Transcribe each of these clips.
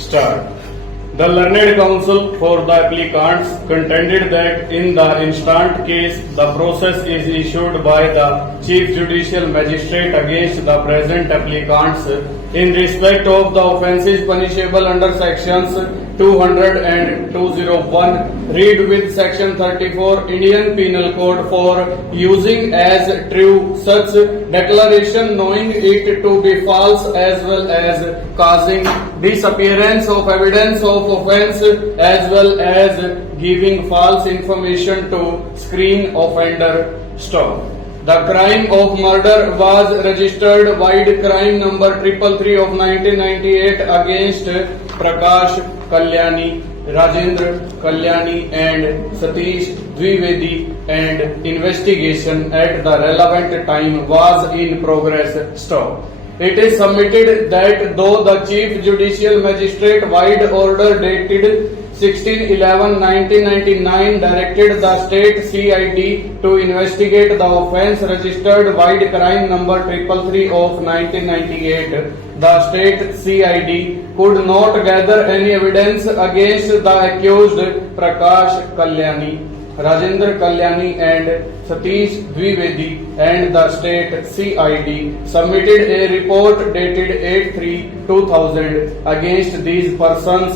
Start. The learned counsel for the applicants contended that in the instant case, the process is issued by the Chief Judicial Magistrate against the present applicants in respect of the offences punishable under sections 200 and 201, read with section 34 Indian Penal Code for using as true such declaration knowing it to be false as well as causing disappearance of evidence of offence as well as giving false information to screen offender. Stop. The crime of murder was registered wide crime number 333 of 1998 against Prakash Kalyani, Rajendra Kalyani and Satish Dwivedi, and investigation at the relevant time was in progress. Stop. It is submitted that though the Chief Judicial Magistrate wide order dated 16/11/1999 directed the State CID to investigate the offence registered wide crime number 333 of 1998, the State CID could not gather any evidence against the accused Prakash Kalyani, Rajendra Kalyani and Satish Dwivedi, and the State CID submitted a report dated 8/3/2000 against these persons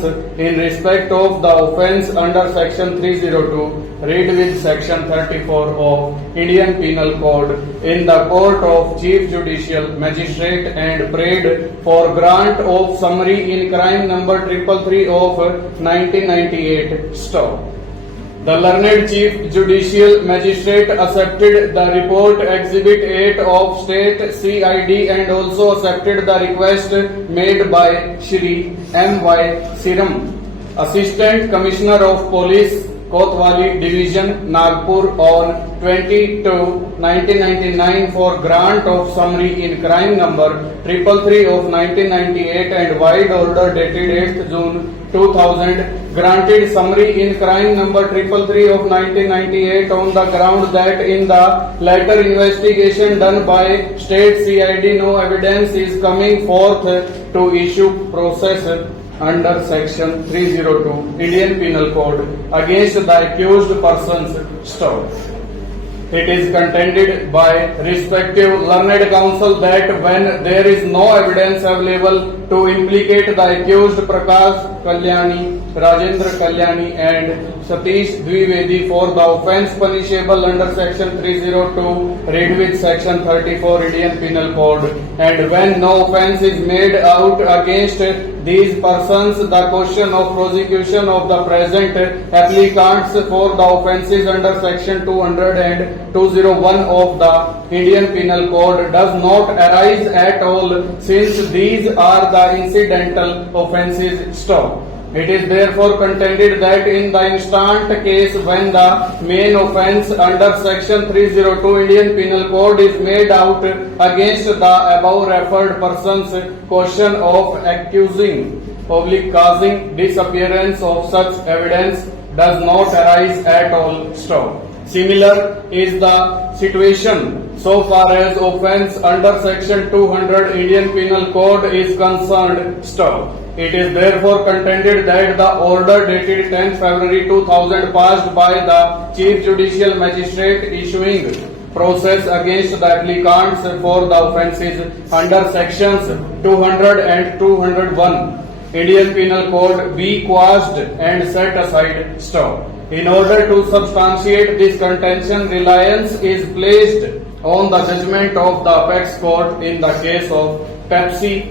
in respect of the offence under section 302, read with section 34 of Indian Penal Code in the Court of Chief Judicial Magistrate and prayed for grant of summary in crime number 333 of 1998. Stop. The learned Chief Judicial Magistrate accepted the report Exhibit 8 of State CID and also accepted the request made by Shri M.Y. Siram, Assistant Commissioner of Police, Kotwali Division, Nagpur on 20/2/1999 for grant of summary in crime number 333 of 1998 and wide order dated 8th June 2000 granted summary in crime number 333 of 1998 on the ground that in the latter investigation done by State CID no evidence is coming forth to issue process under section 302 Indian Penal Code against the accused persons. Stop. It is contended by respective learned counsel that when there is no evidence available to implicate the accused Prakash Kalyani, Rajendra Kalyani and Satish Dwivedi for the offence punishable under section 302, read with section 34 Indian Penal Code, and when no offence is made out against these persons, the question of prosecution of the present applicants for the offences under section 200 and 201 of the Indian Penal Code does not arise at all, since these are the incidental offences. Stop. It is therefore contended that in the instant case when the main offence under section 302 Indian Penal Code is made out against the above referred persons, question of accusing causing disappearance of such evidence does not arise at all. Stop. Similar is the situation so far as offence under section 200 Indian Penal Code is concerned. Stop. It is therefore contended that the order dated 10th February 2000 passed by the Chief Judicial Magistrate issuing process against the applicants for the offences under sections 200 and 201 Indian Penal Code be quashed and set aside. Stop. In order to substantiate this contention, reliance is placed on the judgment of the Apex Court in the case of Pepsi